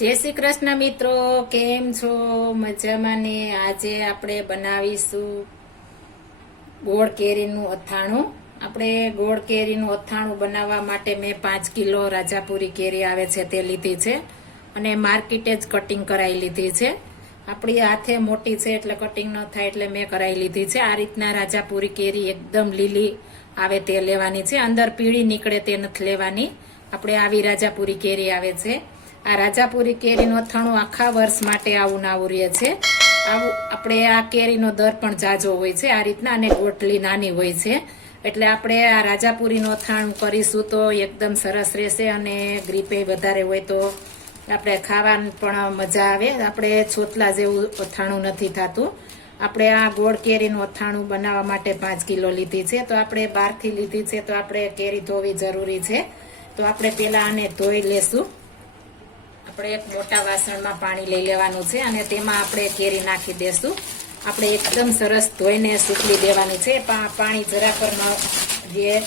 જય શ્રી કૃષ્ણ મિત્રો, કેમ છો? મજામાં ને આજે આપણે બનાવીશું ગોળ કેરીનું અથાણું. આપણે ગોળ કેરીનું અથાણું બનાવવા માટે મેં પાંચ કિલો રાજાપુરી કેરી આવે છે તે લીધી છે અને માર્કેટે જ કટિંગ કરાવી લીધી છે. આપણી હાથે મોટી છે એટલે કટિંગ ન થાય એટલે મેં કરાવી લીધી છે. આ રીતના રાજાપુરી કેરી એકદમ લીલી આવે તે લેવાની છે. અંદર પીળી નીકળે તે નથી લેવાની. આપણે આવી રાજાપુરી કેરી આવે છે. આ રાજાપુરી કેરીનું અથાણું આખા વર્ષ માટે આવું ના આવું રહે છે. આવું આપણે આ કેરીનો દર પણ જાજો હોય છે. આ રીતના અને ગોટલી નાની હોય છે. એટલે આપણે આ રાજાપુરીનું અથાણું કરીશું તો એકદમ સરસ રહેશે અને ગ્રીપે વધારે હોય તો આપણે ખાવાની પણ મજા આવે. આપણે છોતલા જેવું અથાણું નથી થતું. આપણે આ ગોળ કેરીનું અથાણું બનાવવા માટે પાંચ કિલો લીધી છે. તો આપણે બહારથી લીધી છે તો આપણે કેરી ધોવી જરૂરી છે. તો આપણે પહેલાં આને ધોઈ લેશું. આપણે એક મોટા વાસણમાં પાણી લઈ લેવાનું છે અને તેમાં આપણે કેરી નાખી દેશું. આપણે એકદમ સરસ ધોઈને સૂકવી દેવાની છે. પાણી જરા પણ ન રહે.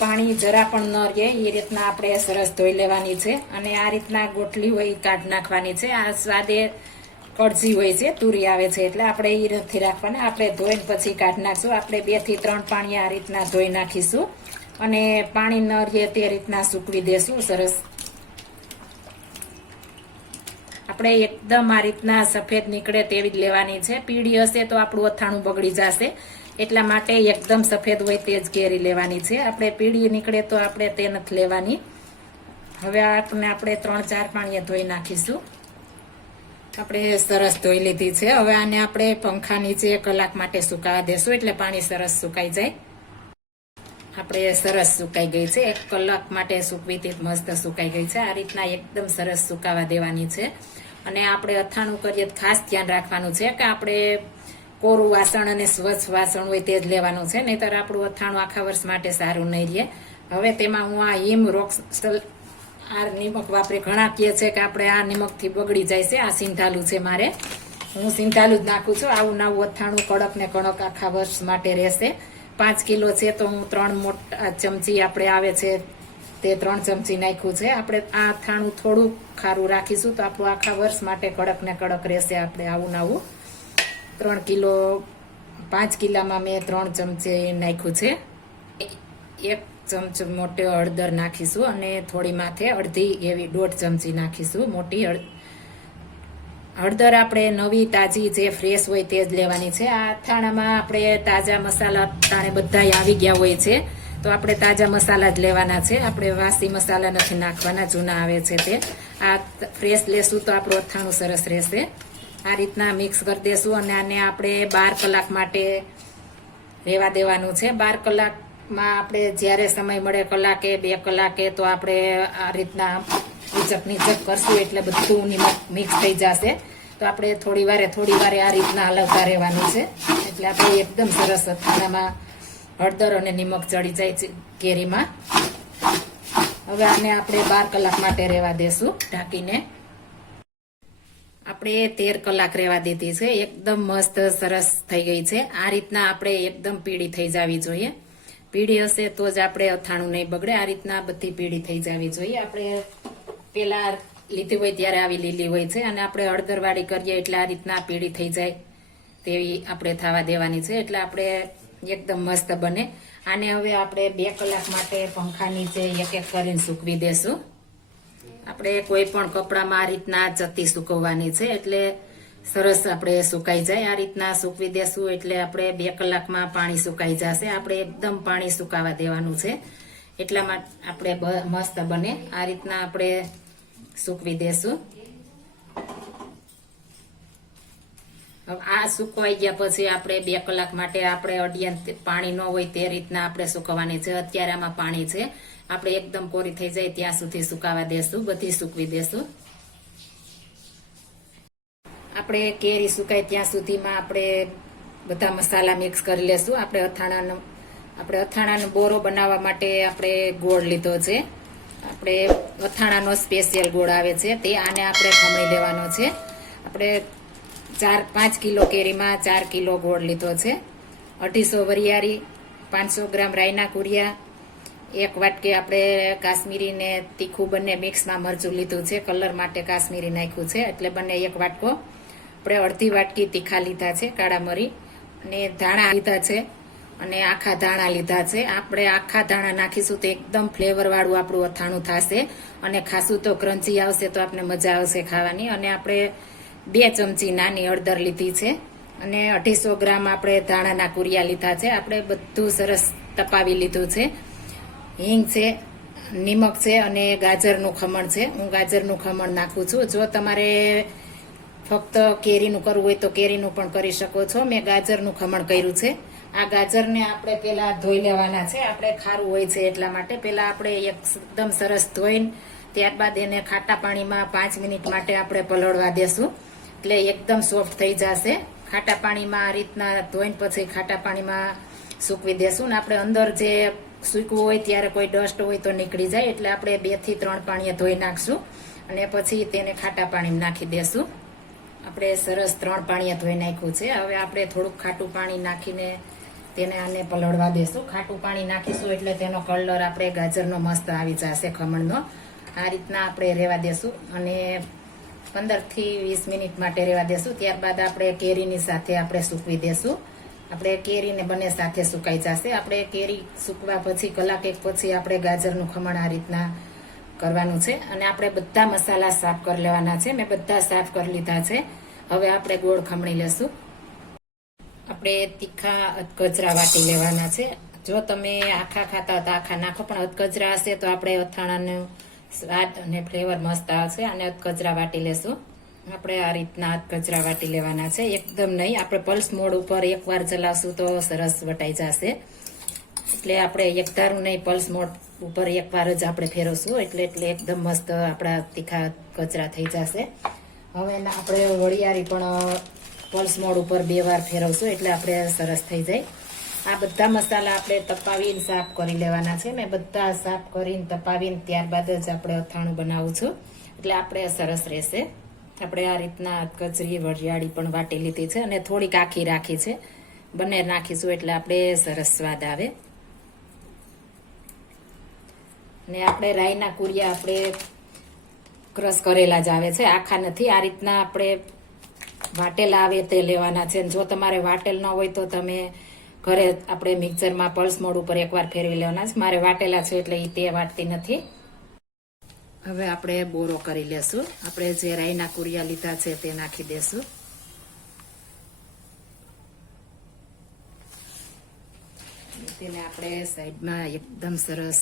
પાણી જરા પણ ન રહે. એ રીતના આપણે સરસ ધોઈ લેવાની છે અને આ રીતના ગોટલી હોય કાઢ નાખવાની છે. આ સ્વાદે કળજી હોય છે, તુરી આવે છે. એટલે આપણે એ નથી રાખવાના. આપણે ધોઈને પછી કાઢ નાખશું. આપણે બેથી ત્રણ પાણી આ રીતના ધોઈ નાખીશું અને પાણી ન રહે તે રીતના સૂકવી દેશું. સરસ આપણે એકદમ આ રીતના સફેદ નીકળે તેવી જ લેવાની છે. પીળી હશે તો આપણું અથાણું બગડી જશે. એટલા માટે એકદમ સફેદ હોય તે જ કેરી લેવાની છે. આપણે પીળી નીકળે તો આપણે તે નથી લેવાની. હવે આને આપણે ત્રણ ચાર પાણીએ ધોઈ નાખીશું. આપણે સરસ ધોઈ લીધી છે. હવે આને આપણે પંખા નીચે કલાક માટે સુકાવા દેશું એટલે પાણી સરસ સુકાઈ જાય. આપણે સરસ સુકાઈ ગઈ છે. એક કલાક માટે સૂકવીથી મસ્ત સુકાઈ ગઈ છે. આ રીતના એકદમ સરસ સુકાવા દેવાની છે. અને આપણે અથાણું કરીએ તો ખાસ ધ્યાન રાખવાનું છે કે આપણે કોરું વાસણ અને સ્વચ્છ વાસણ હોય તે જ લેવાનું છે, નહીતર આપણું અથાણું આખા વર્ષ માટે સારું નહીં રહે. હવે તેમાં હું આ હિમ રોક્સ આ નિમક વાપરે, ઘણા કહે છે કે આપણે આ નિમકથી બગડી જાય છે, આ સિંધાલું છે મારે. હું સિંધાલું જ નાખું છું, આવું નવું અથાણું કડક ને કડક આખા વર્ષ માટે રહેશે. પાંચ કિલો છે તો હું ત્રણ મોટા ચમચી આપણે આવે છે તે ત્રણ ચમચી નાખ્યું છે. આપણે આ અથાણું થોડું ખારું રાખીશું તો આપણું આખા વર્ષ માટે કડક ને કડક રહેશે આપણે આવું આવું. ત્રણ કિલો, પાંચ કિલામાં મેં ત્રણ ચમચી નાખ્યું છે. એક ચમચ મોટો હળદર નાખીશું અને થોડી માથે અડધી એવી દોઢ ચમચી નાખીશું. મોટી હળ હળદર આપણે નવી તાજી જે ફ્રેશ હોય તે જ લેવાની છે. આ અથાણામાં આપણે તાજા મસાલા તાણે બધા આવી ગયા હોય છે. તો આપણે તાજા મસાલા જ લેવાના છે. આપણે વાસી મસાલા નથી નાખવાના, જૂના આવે છે તે. આ ફ્રેશ લેશું તો આપણું અથાણું સરસ રહેશે. આ રીતના મિક્સ કરી દેશું અને આને આપણે બાર કલાક માટે રહેવા દેવાનું છે. બાર કલાકમાં આપણે જ્યારે સમય મળે કલાકે, બે કલાકે તો આપણે આ રીતના નીચક નીચક કરશું એટલે બધું મિક્સ થઈ જશે. તો આપણે થોડી વારે થોડી વારે આ રીતના હલાવતા રહેવાનું છે. એટલે આપણે એકદમ સરસ અથાણામાં હળદર અને નિમક ચડી જાય છે કેરીમાં. હવે આને આપણે બાર કલાક માટે રહેવા દેશું ઢાંકીને. આપણે તેર કલાક રહેવા દીધી છે. એકદમ મસ્ત, સરસ થઈ ગઈ છે. આ રીતના આપણે એકદમ પીળી થઈ જવી જોઈએ. પીળી હશે તો જ આપણે અથાણું નહીં બગડે. આ રીતના બધી પીળી થઈ જવી જોઈએ. આપણે પેલા લીધી હોય ત્યારે આવી લીલી હોય છે અને આપણે હળદરવાળી કરીએ એટલે આ રીતના પીળી થઈ જાય તેવી આપણે થવા દેવાની છે. એટલે આપણે એકદમ મસ્ત બને. આને હવે આપણે બે કલાક માટે પંખા નીચે એક એક કરીને સૂકવી દેશું. આપણે કોઈ પણ કપડામાં આ રીતના જતી સુકવવાની છે, એટલે સરસ આપણે સુકાઈ જાય. આ રીતના સૂકવી દેશું, એટલે આપણે બે કલાકમાં પાણી સુકાઈ જશે. આપણે એકદમ પાણી સુકાવા દેવાનું છે. એટલા માટે આપણે મસ્ત બને. આ રીતના આપણે સૂકવી દેશું. આ સુકવાઈ ગયા પછી આપણે બે કલાક માટે આપણે અડિયન પાણી ન હોય તે રીતના આપણે સુકવવાની છે. અત્યારે આમાં પાણી છે. આપણે એકદમ કોરી થઈ જાય ત્યાં સુધી સુકાવા દેશું, બધી સુકવી દેશું. આપણે કેરી સુકાય ત્યાં સુધીમાં આપણે બધા મસાલા મિક્સ કરી લેશું. આપણે અથાણાનો આપણે અથાણાનો બોરો બનાવવા માટે આપણે ગોળ લીધો છે. આપણે અથાણાનો સ્પેશિયલ ગોળ આવે છે. તે આને આપણે ખમણી લેવાનો છે. આપણે ચાર, પાંચ કિલો કેરીમાં ચાર કિલો ગોળ લીધો છે. અઢીસો વરિયાળી, પાંચસો ગ્રામ રાયના કુરિયા, એક વાટકી આપણે કાશ્મીરી ને તીખું બંને મિક્સમાં મરચું લીધું છે. કલર માટે કાશ્મીરી નાખ્યું છે. એટલે બંને એક વાટકો. આપણે અડધી વાટકી તીખા લીધા છે, કાળા મરી. અને ધાણા લીધા છે અને આખા ધાણા લીધા છે. આપણે આખા ધાણા નાખીશું તો એકદમ ફ્લેવરવાળું આપણું અથાણું થશે. અને ખાસું તો ક્રન્ચી આવશે તો આપણે મજા આવશે ખાવાની. અને આપણે બે ચમચી નાની હળદર લીધી છે અને અઢીસો ગ્રામ આપણે ધાણાના કુરિયા લીધા છે. આપણે બધું સરસ તપાવી લીધું છે. હિંગ છે, નિમક છે અને ગાજરનું ખમણ છે. હું ગાજરનું ખમણ નાખું છું. જો તમારે ફક્ત કેરીનું કરવું હોય તો કેરીનું પણ કરી શકો છો. મેં ગાજરનું ખમણ કર્યું છે. આ ગાજરને આપણે પહેલાં ધોઈ લેવાના છે. આપણે ખારું હોય છે એટલા માટે. પહેલાં આપણે એકદમ સરસ ધોઈને ત્યારબાદ એને ખાટા પાણીમાં પાંચ મિનિટ માટે આપણે પલળવા દેશું. એટલે એકદમ સોફ્ટ થઈ જશે. ખાટા પાણીમાં આ રીતના ધોઈને પછી ખાટા પાણીમાં સૂકવી દેશું ને આપણે અંદર જે સૂકવું હોય ત્યારે કોઈ ડસ્ટ હોય તો નીકળી જાય. એટલે આપણે બેથી ત્રણ પાણીએ ધોઈ નાખશું અને પછી તેને ખાટા પાણીમાં નાખી દેશું. આપણે સરસ ત્રણ પાણીએ ધોઈ નાખ્યું છે. હવે આપણે થોડુંક ખાટું પાણી નાખીને તેને આને પલળવા દેશું. ખાટું પાણી નાખીશું એટલે તેનો કલર આપણે ગાજરનો મસ્ત આવી જશે ખમણનો. આ રીતના આપણે રહેવા દેશું અને પંદરથી વીસ મિનિટ માટે રેવા દેશું. ત્યારબાદ આપણે કેરીની સાથે આપણે સૂકવી દેશું. આપણે કેરીને બંને સાથે સુકાઈ જશે. આપણે કેરી સૂકવા પછી, કલાક એક પછી આપણે ગાજરનું ખમણ આ રીતના કરવાનું છે. અને આપણે બધા મસાલા સાફ કરી લેવાના છે. મેં બધા સાફ કરી લીધા છે. હવે આપણે ગોળ ખમણી લેશું. આપણે તીખા અધકચરા વાટી લેવાના છે. જો તમે આખા ખાતા હતા આખા નાખો. પણ અધકચરા હશે તો આપણે અથાણાનો સ્વાદ અને ફ્લેવર મસ્ત આવશે. અને કચરા વાટી લેશું. આપણે આ રીતના કચરા વાટી લેવાના છે. એકદમ નહીં, આપણે પલ્સ મોડ ઉપર એકવાર ચલાવશું તો સરસ વટાઈ જશે. એટલે આપણે એકધારું નહીં પલ્સ મોડ ઉપર એકવાર જ આપણે ફેરવશું. એટલે એટલે એકદમ મસ્ત આપણા તીખા કચરા થઈ જશે. હવે આપણે વળિયારી પણ પલ્સ મોડ ઉપર બે વાર ફેરવશું. એટલે આપણે સરસ થઈ જાય. આ બધા મસાલા આપણે તપાવીને સાફ કરી લેવાના છે. મેં બધા સાફ કરીને તપાવીને ત્યારબાદ જ આપણે અથાણું બનાવું છું. એટલે આપણે સરસ રહેશે. આપણે આ રીતના કચરી વરિયાળી પણ વાટી લીધી છે અને થોડીક આખી રાખી છે. બંને નાખીશું એટલે આપણે સરસ સ્વાદ આવે. ને આપણે રાઈના કુરિયા આપણે ક્રશ કરેલા જ આવે છે. આખા નથી. આ રીતના આપણે વાટેલા આવે તે લેવાના છે. જો તમારે વાટેલ ન હોય તો તમે ઘરે આપણે મિક્સરમાં પલ્સ મોડ ઉપર એકવાર ફેરવી લેવાના છે. મારે વાટેલા છે એટલે એ તે વાટતી નથી. હવે આપણે બોરો કરી લેશું. આપણે જે રાઈના કુરિયા લીધા છે તે નાખી દેશું. તેને આપણે સાઈડમાં એકદમ સરસ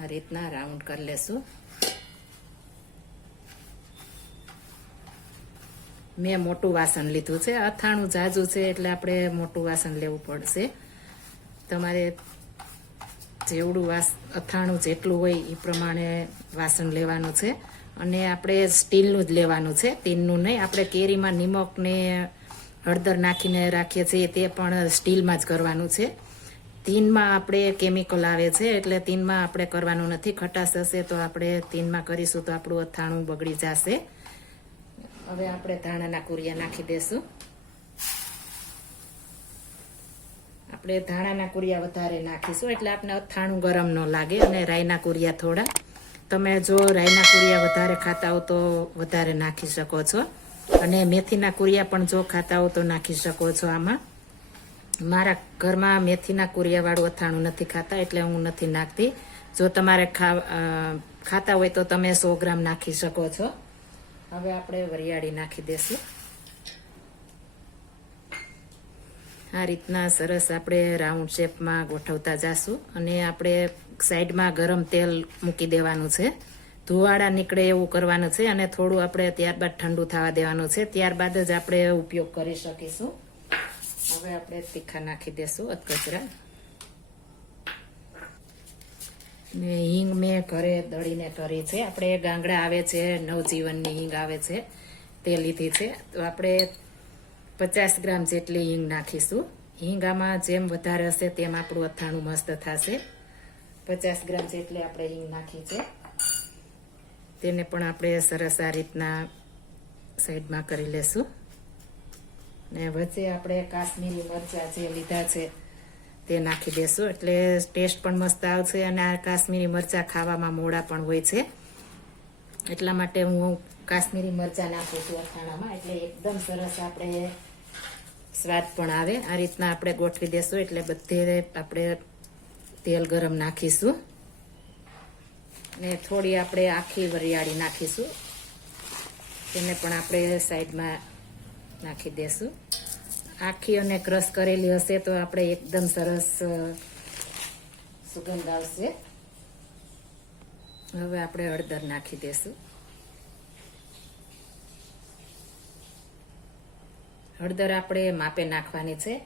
આ રીતના રાઉન્ડ કરી લેશું. મેં મોટું વાસણ લીધું છે. અથાણું જાજુ છે એટલે આપણે મોટું વાસણ લેવું પડશે. તમારે જેવડું વાસ, અથાણું જેટલું હોય એ પ્રમાણે વાસણ લેવાનું છે. અને આપણે સ્ટીલનું જ લેવાનું છે. તીનનું નહીં. આપણે કેરીમાં નિમક ને હળદર નાખીને રાખીએ છીએ. તે પણ સ્ટીલમાં જ કરવાનું છે. તીનમાં આપણે કેમિકલ આવે છે એટલે તીનમાં આપણે કરવાનું નથી. ખટાશ હશે તો આપણે તીનમાં કરીશું તો આપણું અથાણું બગડી જશે. હવે આપણે ધાણાના કુરિયા નાખી દેશું. આપણે ધાણાના કુરિયા વધારે નાખીશું, એટલે આપણે અથાણું ગરમ ન લાગે અને રાઈના કુરિયા થોડા. તમે જો રાઈના કુરિયા વધારે ખાતા હો તો વધારે નાખી શકો છો. અને મેથીના કુરિયા પણ જો ખાતા હો તો નાખી શકો છો આમાં. મારા ઘરમાં મેથીના કુરિયાવાળું અથાણું નથી ખાતા, એટલે હું નથી નાખતી. જો તમારે ખાતા હોય તો તમે સો ગ્રામ નાખી શકો છો. હવે આપણે વરિયાળી નાખી દેશું. આ રીતના સરસ આપણે રાઉન્ડ શેપમાં ગોઠવતા જાશું અને આપણે સાઈડમાં ગરમ તેલ મૂકી દેવાનું છે. ધુવાળા નીકળે એવું કરવાનું છે અને થોડું આપણે ત્યારબાદ ઠંડુ થવા દેવાનું છે. ત્યારબાદ જ આપણે ઉપયોગ કરી શકીશું. હવે આપણે તીખા નાખી દેશું અધકચરા. ને હિંગ મેં ઘરે દળીને કરી છે. આપણે ગાંગડા આવે છે, નવજીવનની હિંગ આવે છે, તે લીધી છે. તો આપણે પચાસ ગ્રામ જેટલી હિંગ નાખીશું. હિંગ આમાં જેમ વધારે હશે તેમ આપણું અથાણું મસ્ત થશે. પચાસ ગ્રામ જેટલી આપણે હિંગ નાખી છે. તેને પણ આપણે સરસ આ રીતના સાઈડમાં કરી લેશું. ને વચ્ચે આપણે કાશ્મીરી મરચાં જે લીધા છે તે નાખી દેશું. એટલે ટેસ્ટ પણ મસ્ત આવશે અને આ કાશ્મીરી મરચાં ખાવામાં મોડા પણ હોય છે. એટલા માટે હું કાશ્મીરી મરચાં નાખું છું અથાણામાં. એટલે એકદમ સરસ આપણે સ્વાદ પણ આવે. આ રીતના આપણે ગોઠવી દેશું. એટલે બધે આપણે તેલ ગરમ નાખીશું. ને થોડી આપણે આખી વરિયાળી નાખીશું. તેને પણ આપણે સાઈડમાં નાખી દેશું. આખી અને ક્રશ કરેલી હશે તો આપણે એકદમ સરસ સુગંધ આવશે. હવે આપણે હળદર નાખી દેશું. હળદર આપણે માપે નાખવાની છે.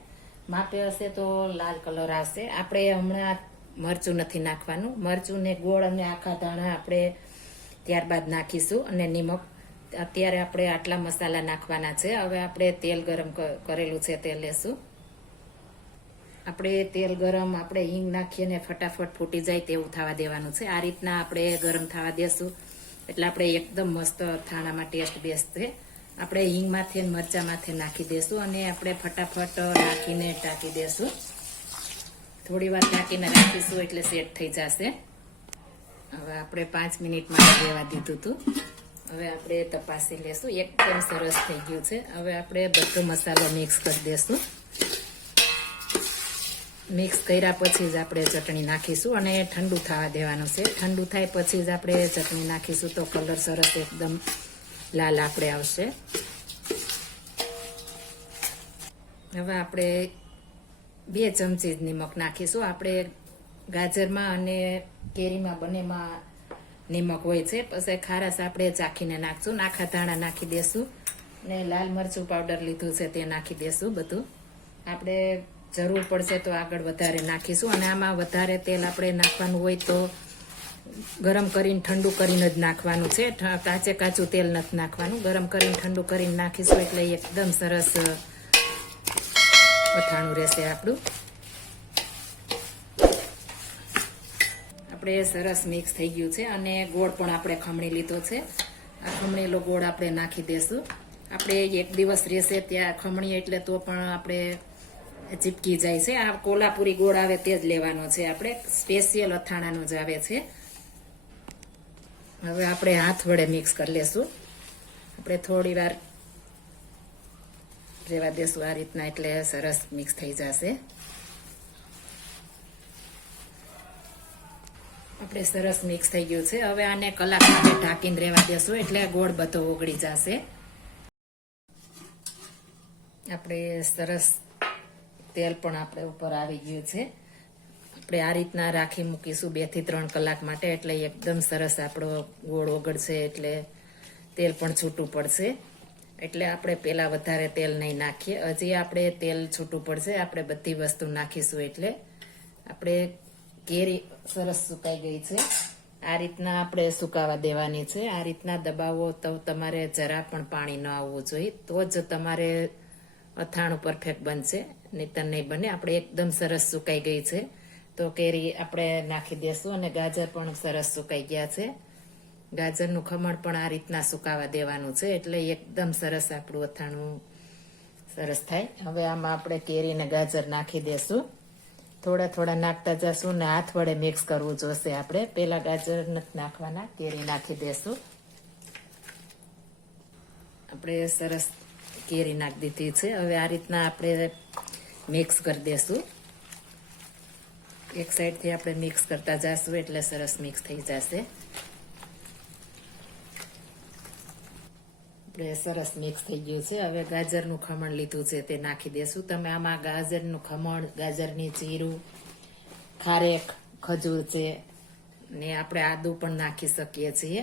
માપે હશે તો લાલ કલર આવશે. આપણે હમણાં મરચું નથી નાખવાનું. મરચું ને ગોળ અને આખા ધાણા આપણે ત્યારબાદ નાખીશું અને નિમક અત્યારે આપણે આટલા મસાલા નાખવાના છે. હવે આપણે તેલ ગરમ કરેલું છે તે લેશું. આપણે તેલ ગરમ, આપણે હિંગ નાખીએ ને ફટાફટ ફૂટી જાય તેવું થવા દેવાનું છે. આ રીતના આપણે ગરમ થવા દેશું. એટલે આપણે એકદમ મસ્ત થાણામાં ટેસ્ટ બેસશે. આપણે હિંગમાંથી અને મરચામાંથી નાખી દેશું અને આપણે ફટાફટ નાખીને ટાંકી દેશું. થોડી વાર ટાંકીને રાખીશું એટલે સેટ થઈ જશે. હવે આપણે પાંચ મિનિટ માટે દીધું હતું હવે આપણે તપાસી લેશું. એકદમ સરસ થઈ ગયું છે. હવે આપણે બધો મસાલો મિક્સ કરી દેશું. મિક્સ કર્યા પછી જ આપણે ચટણી નાખીશું અને ઠંડુ થવા દેવાનું છે. ઠંડુ થાય પછી જ આપણે ચટણી નાખીશું તો કલર સરસ એકદમ લાલ આપણે આવશે. હવે આપણે બે ચમચી જ નિમક નાખીશું. આપણે ગાજરમાં અને કેરીમાં બંનેમાં નિમક હોય છે. પછી ખારાશ આપણે ચાખીને નાખશું. આખા ધાણા નાખી દેશું. ને લાલ મરચું પાવડર લીધું છે તે નાખી દેશું બધું. આપણે જરૂર પડશે તો આગળ વધારે નાખીશું. અને આમાં વધારે તેલ આપણે નાખવાનું હોય તો ગરમ કરીને ઠંડુ કરીને જ નાખવાનું છે. કાચે કાચું તેલ નથી નાખવાનું. ગરમ કરીને ઠંડુ કરીને નાખીશું એટલે એકદમ સરસ અથાણું રહેશે આપણું. આપણે સરસ મિક્સ થઈ ગયું છે અને ગોળ પણ આપણે ખમણી લીધો છે. આ ખમણેલો ગોળ આપણે નાખી દેશું. આપણે એક દિવસ રહેશે ત્યાં ખમણી એટલે તો પણ આપણે ચીપકી જાય છે. આ કોલ્હાપુરી ગોળ આવે તે જ લેવાનો છે આપણે. સ્પેશિયલ અથાણાનો જ આવે છે. હવે આપણે હાથ વડે મિક્સ કરી લેશું. આપણે થોડી વાર રહેવા દેશું આ રીતના એટલે સરસ મિક્સ થઈ જશે. આપણે સરસ મિક્સ થઈ ગયું છે. હવે આને કલાક માટે ઢાંકીને રહેવા દેશું એટલે ગોળ બધો ઓગળી જશે. આપણે સરસ તેલ પણ આપણે ઉપર આવી ગયું છે. આપણે આ રીતના રાખી મૂકીશું બેથી ત્રણ કલાક માટે એટલે એકદમ સરસ આપણો ગોળ ઓગળશે એટલે તેલ પણ છૂટું પડશે. એટલે આપણે પેલા વધારે તેલ નહીં નાખીએ. હજી આપણે તેલ છૂટું પડશે. આપણે બધી વસ્તુ નાખીશું એટલે. આપણે કેરી સરસ સુકાઈ ગઈ છે. આ રીતના આપણે સુકાવા દેવાની છે. આ રીતના દબાવો તો તમારે જરા પણ પાણી ન આવવું જોઈએ. તો જ તમારે અથાણું પરફેક્ટ બનશે. નહીતર નહીં બને. આપણે એકદમ સરસ સુકાઈ ગઈ છે. તો કેરી આપણે નાખી દેશું અને ગાજર પણ સરસ સુકાઈ ગયા છે. ગાજરનું ખમણ પણ આ રીતના સુકાવા દેવાનું છે. એટલે એકદમ સરસ આપણું અથાણું સરસ થાય. હવે આમાં આપણે કેરી ને ગાજર નાખી દેશું. થોડા થોડા નાખતા જશું ને હાથ વડે મિક્સ કરવું જોશે આપણે. પેલા ગાજર નથી નાખવાના, કેરી નાખી દેશું. આપણે સરસ કેરી નાખી દીધી છે. હવે આ રીતના આપણે મિક્સ કરી દેશું. એક સાઈડથી આપણે મિક્સ કરતા જશું એટલે સરસ મિક્સ થઈ જશે. આપણે સરસ મિક્સ થઈ ગયું છે. હવે ગાજરનું ખમણ લીધું છે તે નાખી દેશું. તમે આમાં ગાજરનું ખમણ, ગાજરની જીરું, ખારેક, ખજૂર છે ને આપણે આદું પણ નાખી શકીએ છીએ.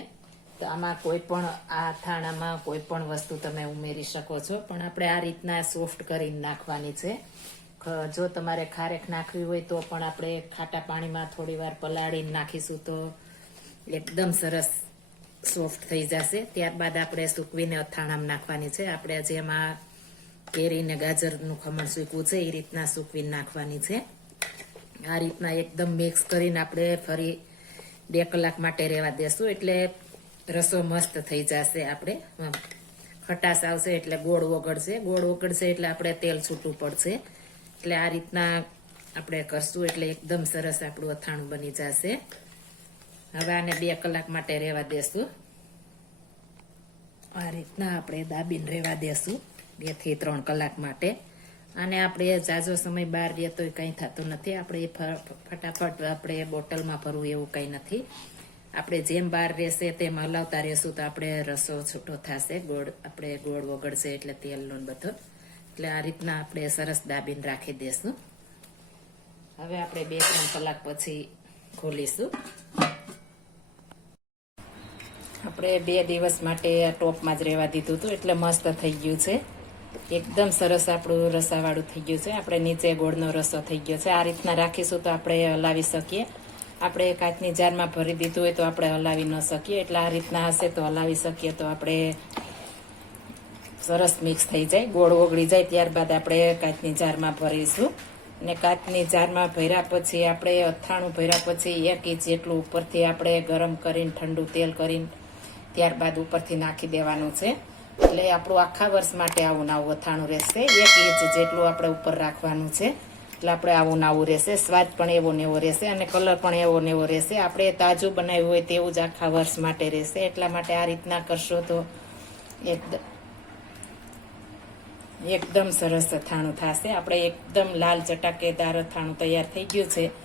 તો આમાં કોઈ પણ આ થાણામાં કોઈ પણ વસ્તુ તમે ઉમેરી શકો છો. પણ આપણે આ રીતના સોફ્ટ કરીને નાખવાની છે. જો તમારે ખારેક નાખવી હોય તો પણ આપણે ખાટા પાણીમાં થોડી વાર પલાળીને નાખીશું તો એકદમ સરસ સોફ્ટ થઈ જશે. ત્યારબાદ આપણે સૂકવીને અથાણામાં નાખવાની છે. આપણે જેમાં કેરી ને ગાજરનું ખમણ સૂકવું છે, એ રીતના સૂકવીને નાખવાની છે. આ રીતના એકદમ મિક્સ કરીને આપણે ફરી બે કલાક માટે રહેવા દેશું. એટલે રસો મસ્ત થઈ જશે આપણે. ખટાશ આવશે એટલે ગોળ ઓગળશે. ગોળ ઓગળશે એટલે આપણે તેલ છૂટું પડશે. એટલે આ રીતના આપણે કરશું. એટલે એકદમ સરસ આપણું અથાણું બની જશે. હવે આને બે કલાક માટે રહેવા દેશું. આ રીતના આપણે દાબીને રહેવા દેશું બેથી ત્રણ કલાક માટે. અને આપણે જાજો સમય બહાર રહીએ તો કંઈ થતું નથી. આપણે ફટાફટ આપણે બોટલમાં ભરવું એવું કંઈ નથી. આપણે જેમ બહાર રહેશે તેમ હલાવતા રહેશું તો આપણે રસો છૂટો થશે. ગોળ, આપણે ગોળ વગડશે એટલે તેલનો બધો. એટલે આ રીતના આપણે સરસ દાબીને રાખી દેશું. હવે આપણે બે ત્રણ કલાક પછી ખોલીશું. આપણે બે દિવસ માટે આ ટોપમાં જ રહેવા દીધું હતું. એટલે મસ્ત થઈ ગયું છે. એકદમ સરસ આપણું રસાવાળું થઈ ગયું છે. આપણે નીચે ગોળનો રસો થઈ ગયો છે. આ રીતના રાખીશું તો આપણે હલાવી શકીએ. આપણે કાચની જારમાં ભરી દીધું હોય તો આપણે હલાવી ન શકીએ. એટલે આ રીતના હશે તો હલાવી શકીએ તો આપણે સરસ મિક્સ થઈ જાય. ગોળ ઓગળી જાય ત્યારબાદ આપણે કાચની જારમાં ભરીશું. અને કાચની જારમાં ભર્યા પછી આપણે અથાણું ભર્યા પછી એક ઇંચ જેટલું ઉપરથી આપણે ગરમ કરીને ઠંડુ તેલ કરીને ત્યારબાદ ઉપરથી નાખી દેવાનું છે. એટલે આપણું આખા વર્ષ માટે આવું નાવું અથાણું રહેશે. એક ઇંચ જેટલું આપણે ઉપર રાખવાનું છે. એટલે આપણે આવું નાવું રહેશે. સ્વાદ પણ એવો ને એવો રહેશે અને કલર પણ એવો ને એવો રહેશે. આપણે તાજું બનાવ્યું હોય તેવું જ આખા વર્ષ માટે રહેશે. એટલા માટે આ રીતના કરશો તો એકદમ એકદમ સરસ અથાણું થશે. આપણે એકદમ લાલ ચટાકેદાર અથાણું તૈયાર થઈ ગયું છે.